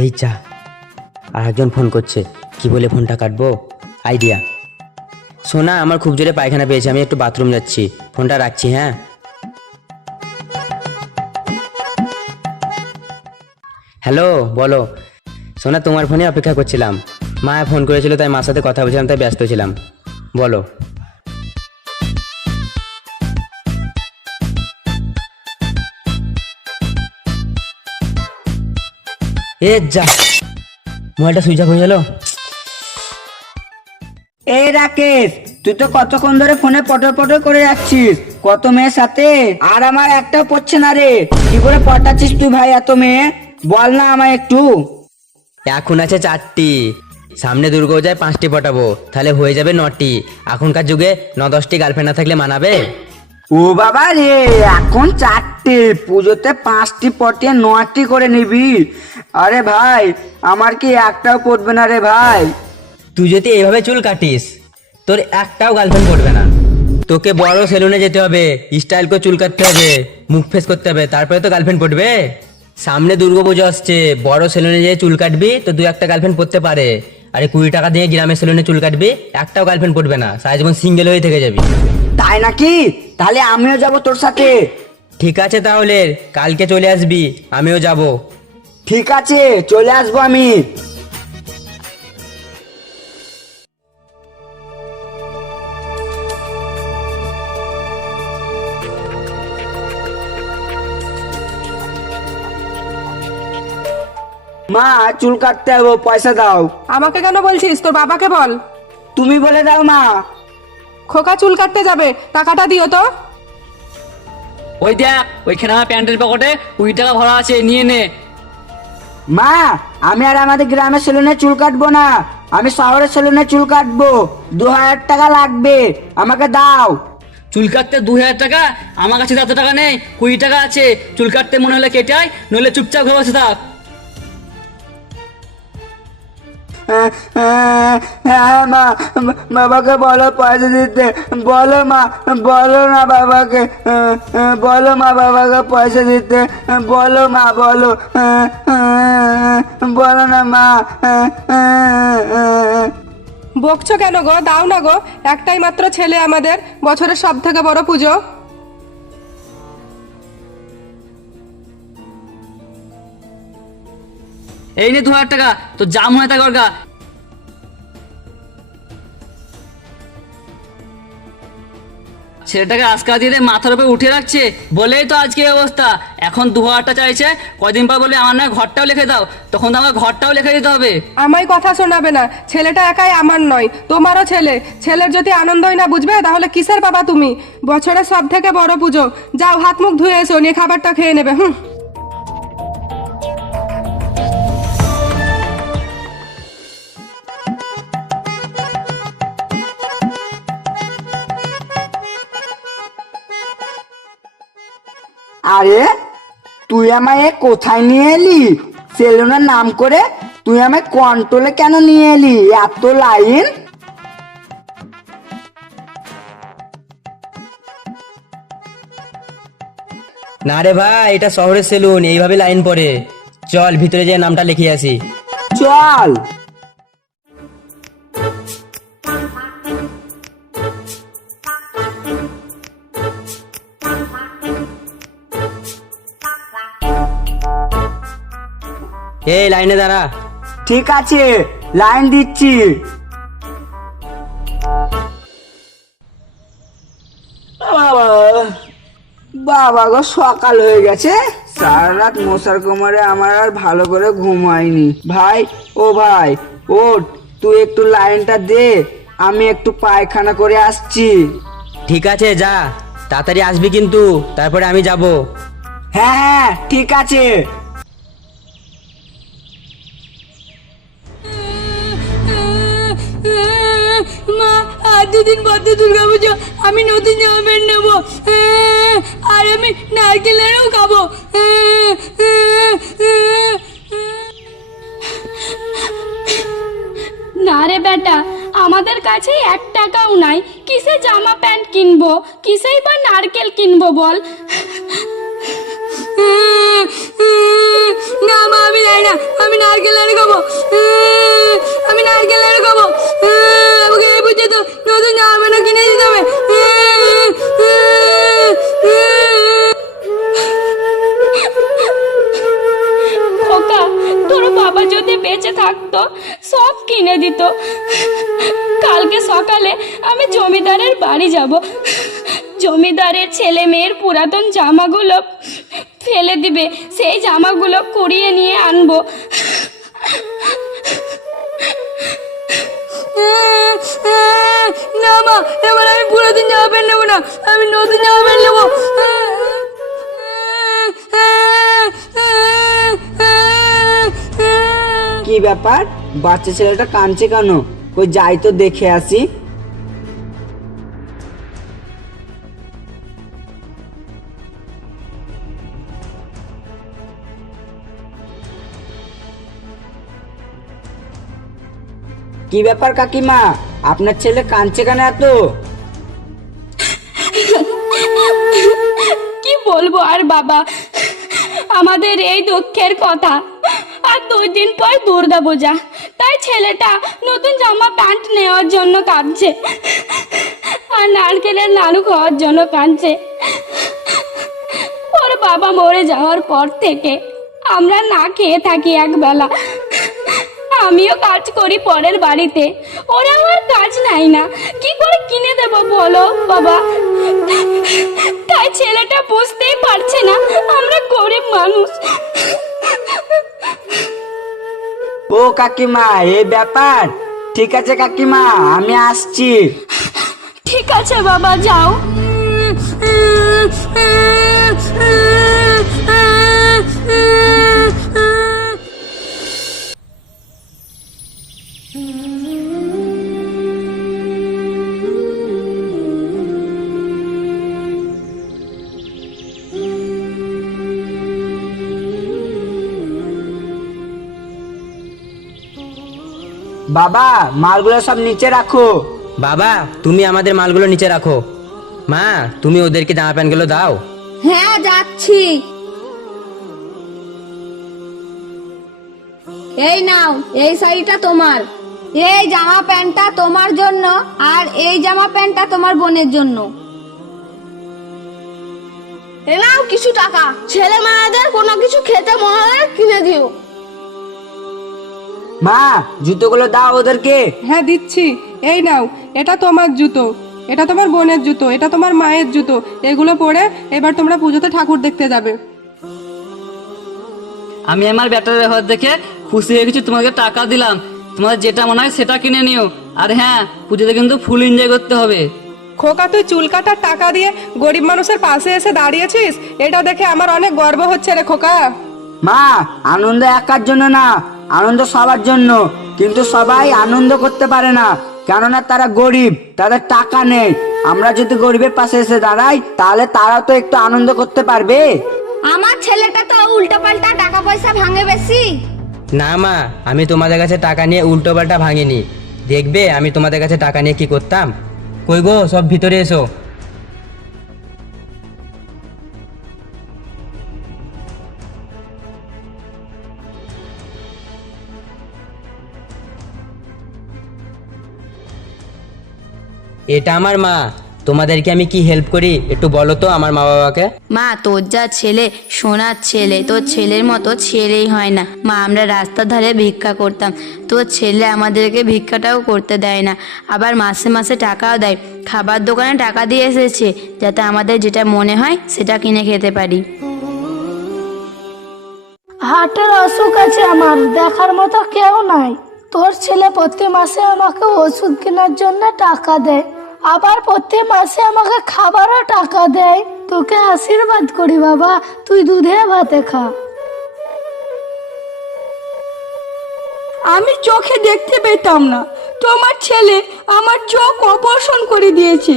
এই যা, আর একজন ফোন করছে, কি বলে ফোনটা কাটবো? আইডিয়া। সোনা, আমার খুব জোরে পায়খানা পেয়েছে, আমি একটু বাথরুম যাচ্ছি, ফোনটা রাখছি। হ্যাঁ, হ্যালো, বলো। সোনা, তোমার ফোনে অপেক্ষা করছিলাম। মা ফোন করেছিল, তাই মার সাথে কথা বলছিলাম, তাই ব্যস্ত ছিলাম। বলো। এ যা, মোবাইলটা সুইচ অফ হয়ে গেল। এই রাকেশ, তুই তো কতক্ষণ ধরে ফোনে পটর পটর করে যাচ্ছিস, কত মেয়ের সাথে, আর আমার একটাও পড়ছে না রে। কি করে পটাচ্ছিস তুই ভাই এত মেয়ে, বল না আমায় একটু। এখন আছে 4টি, সামনে দুর্গাপূজায় 5টি পটাবো, তাহলে হয়ে যাবে 9টি। এখনকার যুগে 9-10টি গার্লফ্রেন্ড না থাকলে মানাবে? ও বাবা রে, এখন 4টে, পুজোতে 5টি পটিয়ে 9টি করে নিবি? আরে ভাই, আমার কি একটাও পড়বে না রে ভাই। তুই যদি এইভাবে চুল কাটিস, তোর একটাও গার্লফ্রেন্ড পড়বে না। তোকে বড় সেলুনে যেতে হবে, স্টাইল করে চুল কাটতে হবে, মুখ ফেস করতে হবে, তারপরে তো গার্লফ্রেন্ড পড়বে। সামনে দুর্গাপুজো আসছে, বড় সেলুনে যেয়ে চুল কাটবি তো 2-1টা গার্লফ্রেন্ড পড়তে পারে। আরে 20 টাকা দিয়ে গ্রামের সেলুনে চুল কাটবি, একটাও গার্লফ্রেন্ড পড়বে না, সারা জীবন সিঙ্গেল হয়ে থেকে যাবি। তাই নাকি? তাহলে আমিও যাব তোর সাথে। ঠিক আছে, তাহলে কালকে চলে আসবি, আমিও যাব। ঠিক আছে, চলে আসবো আমি। মা, চুল কাটতে হবে, পয়সা দাও। আমাকে কেন বলছিস? তোর বাবাকে বল। তুমি বলে দাও মা। খোকা চুল কাটতে যাবে, টাকাটা দিও তো। ওই দেখ, ওইখানে আমার প্যান্টের পকেটে 20 টাকা ভরা আছে, নিয়ে নে। মা, আমি আর আমাদের গ্রামের সেলুনে চুল কাটবো না, আমি শহরের সেলুনে চুল কাটবো। 2000 টাকা লাগবে, আমাকে দাও। চুল কাটতে 2000 টাকা? আমার কাছে এত টাকা নেই, 20 টাকা আছে। চুল কাটতে মনে হলে কেটে আয়, নইলে চুপচাপ ঘরে বসে থাক। হ্যাঁ মা, বাবাকে বলো পয়সা দিতে, বলো মা, বলো না বাবাকে, বলো মা বাবাকে পয়সা দিতে, বলো মা, বলো, বলো না মা। বকছো কেন গো? দাও না গো, একটাই মাত্র ছেলে আমাদের, বছরের সব থেকে বড় পুজো। এই নে 2000 টাকা, তো জাম হয়ে থাক ওর গা। ছেলেটাকে আজকাল দিয়ে মাথার উপরে উঠে রাখছে বলেই তো আজকে এই অবস্থা। এখন 2000টা চাইছে, কয়দিন পর বলে আমার নয় ঘরটাও লিখে দাও, তখন তো আমার ঘরটাও লিখে দিতে হবে। আমায় কথা শোনাবে না, ছেলেটা একাই আমার নয়, তোমারও ছেলে। ছেলের যদি আনন্দই না বুঝবে, তাহলে কিসের বাবা তুমি? বছরের সব থেকে বড় পুজো, যাও হাত মুখ ধুয়ে এসো, নিয়ে খাবারটা খেয়ে নেবে। আরে, তুই আমায় কোথায় নিয়ে এলি? সেলুনের নাম করে তুই আমায় কন্ট্রোলে কেন নিয়ে এলি? এত লাইন। না রে ভাই, এটা শহরের সেলুন, এইভাবে লাইন পড়ে। চল ভিতরে যেয়ে নামটা লিখে আসি। চল। এই লাইনে দাঁড়া। ঠিক আছে, লাইন দিচ্ছি। বাবা, বাবা গো, সকাল হয়ে গেছে, সারা রাত মশার কোমরে আমার আর ভালো করে ঘুম হয়নি। ভাই, ও ভাই, ওঠ, তুই একটু লাইনটা দে, আমি একটু পায়খানা করে আসছি। ঠিক আছে, যা, তাড়াতাড়ি আসবি কিন্তু, তারপরে আমি যাব। হ্যাঁ হ্যাঁ, ঠিক আছে। মা, আর 2 দিন পর তো দুর্গা পুজো, আমি নতুন জামা প্যান্ট নেবো, আর আমি নারকেল নাড়ুও খাবো। না রে বেটা, আমাদের কাছে 1 টাকাও নাই, কিসে জামা প্যান্ট কিনবো, কিসেই বা নারকেল কিনবো বল। না মা, আমি যাই না, আমি নারকেল লাড়ু খাবো, আমি নারকেল লাড়ু খাবো। আমাকে এই পর্যন্ত নতুন জামা প্যান্ট কিনে দিতে হবে। খোকা, তোর বাবা যদি বেঁচে থাকতো সব কিনে দিত। কালকে সকালে আমি জমিদারের বাড়ি যাব। জমিদারের ছেলে মেয়ের পুরাতন জামাগুলো ফেলে দিবে, সেই জামাগুলো কুড়িয়ে নিয়ে আনবো। না মা, এবার আমি পুরাতন জামা প্যান্ট নেবো না, আমি নতুন জামা প্যান্ট নেবো। কি ব্যাপার, বাচ্চা ছেলেটা কাঁদছে কেন? কই যাই তো দেখে আসি। কি ব্যাপার কাকিমা, আপনার ছেলে কাঁদছে কেন এত? কি বলবো আর বাবা, আমাদের এই দুঃখের কথা। আর 2 দিন পর দুর্গা পূজা, তাই ছেলেটা নতুন জামা প্যান্ট নেওয়ার জন্য কাঁদছে আর নারকেলের নাড়ু খাওয়ার জন্য কাঁদছে। ওর বাবা মরে যাওয়ার পর থেকে আমরা না খেয়ে থাকি একবেলা। আমিও কাজ করি পরের বাড়িতে, ওরা আমার কাজ নাই না, কি করে কিনে দেবো বলো বাবা? তাই ছেলেটা বুঝতেই পারছে না আমরা গরিব মানুষ। ও কাকিমা, এই ব্যাপার। ঠিক আছে কাকিমা, আমি আসছি। ঠিক আছে বাবা, যাও। বাবা, মালগুলো সব নিচে রাখো। বাবা, তুমি আমাদের মালগুলো নিচে রাখো। মা, তুমি ওদেরকে জামা প্যান্টগুলো দাও। হ্যাঁ, যাচ্ছি। এই নাও, এই শাড়িটা তোমার, এই জামা প্যান্টটা তোমার জন্য, আর এই জামা প্যান্টটা তোমার বোনের জন্য। এ নাও কিছু টাকা, ছেলে মেয়েদের কোনো কিছু খেতে মনে হলে কিনে দিও। মা, জুতোগুলো দাও ওদেরকে। হ্যাঁ দিচ্ছি, এই নাও, এটা তোমার জুতো, এটা তোমার বোনের জুতো, এটা তোমার মায়ের জুতো। এগুলো পরে এবার তোমরা পুজোতে ঠাকুর দেখতে যাবে। আমি আমার ব্যাটার ব্যবহার দেখে খুশি হয়ে গেছি, তোমাকে টাকা দিলাম, তোমার যেটা মনে হয় সেটা কিনে নিও। আর হ্যাঁ, পুজোতে কিন্তু ফুল এনজয় করতে হবে। খোকা, তুই চুল কাটার টাকা দিয়ে গরিব মানুষের পাশে এসে দাঁড়িয়েছিস, এটা দেখে আমার অনেক গর্ব হচ্ছে রে খোকা। মা, আনন্দ একার জন্য না, আনন্দ সবার জন্য। কিন্তু সবাই আনন্দ করতে পারে না, কেননা তারা গরিব, তাদের টাকা নেই। আমরা যদি গরিবের পাশে এসে দাঁড়াই, তাহলে তারাও তো একটু আনন্দ করতে পারবে। আমার ছেলেটা তো উল্টো পাল্টা টাকা পয়সা ভাঙে বেশি। না মা, আমি তোমাদের কাছে টাকা নিয়ে উল্টো পাল্টা ভাঙিনি। দেখবে আমি তোমাদের কাছে টাকা নিয়ে কি করতাম। কই গো, সব ভিতরে এসো। এটা আমার মা, তোমাদেরকে আমি কি হেল্প করি একটু বলো তো আমার মা বাবাকে। মা, তোর যা ছেলে সোনার ছেলে, তোর ছেলের মতো ছেলেই হয় না। মা, আমরা রাস্তার ধারে ভিক্ষা করতাম, তোর ছেলে আমাদেরকে ভিক্ষাটাও করতে দেয় না, আবার মাসে মাসে টাকাও দেয়। খাবার দোকানে টাকা দিয়ে এসেছে যাতে আমাদের যেটা মনে হয় সেটা কিনে খেতে পারি। হার্টের অসুখ আছে আমার, দেখার মতো কেউ নাই। তোর ছেলে প্রতি মাসে আমাকে ওষুধ কেনার জন্য টাকা দেয়, আবার প্রতি মাসে আমাকে খাবারও টাকা দেয়। তোকে আশীর্বাদ করি বাবা, তুই দুধে ভাতে খা। আমি চোখে দেখতে পেতাম না, তোমার ছেলে আমার চোখ অপারেশন করে দিয়েছে।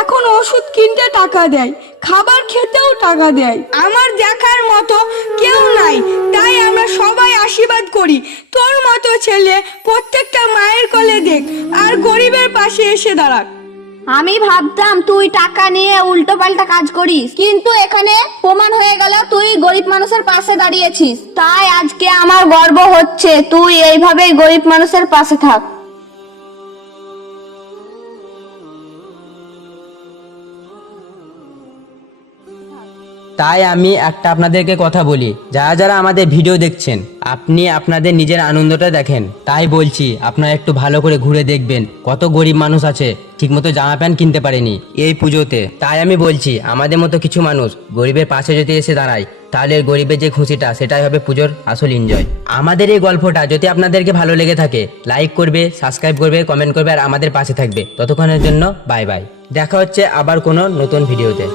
এখন ওষুধ কিনতে টাকা দেয়, খাবার খেতেও টাকা দেয়। আমার দেখার মতো কেউ নাই, তাই আমরা সবাই আশীর্বাদ করি তোর মতো ছেলে প্রত্যেকটা মায়ের কোলে দেখ আর গরিবের পাশে এসে দাঁড়াক। আমি ভাবতাম তুই টাকা নিয়ে উল্টো পাল্টা কাজ করিস, কিন্তু এখানে প্রমাণ হয়ে গেল তুই গরিব মানুষের পাশে দাঁড়িয়েছিস। তাই আজকে আমার গর্ব হচ্ছে, তুই এইভাবেই গরিব মানুষের পাশে থাক। তাই আমি একটা আপনাদেরকে কথা বলি, যারা যারা আমাদের ভিডিও দেখছেন, আপনি আপনাদের নিজের আনন্দটা দেখেন। তাই বলছি আপনারা একটু ভালো করে ঘুরে দেখবেন, কত গরিব মানুষ আছে ঠিকমতো জামা প্যান্ট কিনতে পারেনি এই পুজোতে। তাই আমি বলছি আমাদের মতো কিছু মানুষ গরিবের পাশে যদি এসে দাঁড়ায়, তাহলে গরিবের যে খুশিটা সেটাই হবে পুজোর আসল এনজয়। আমাদের এই গল্পটা যদি আপনাদেরকে ভালো লেগে থাকে, লাইক করবে, সাবস্ক্রাইব করবে, কমেন্ট করবে আর আমাদের পাশে থাকবে। ততক্ষণের জন্য বাই বাই। দেখা হচ্ছে আবার কোনো নতুন ভিডিওতে।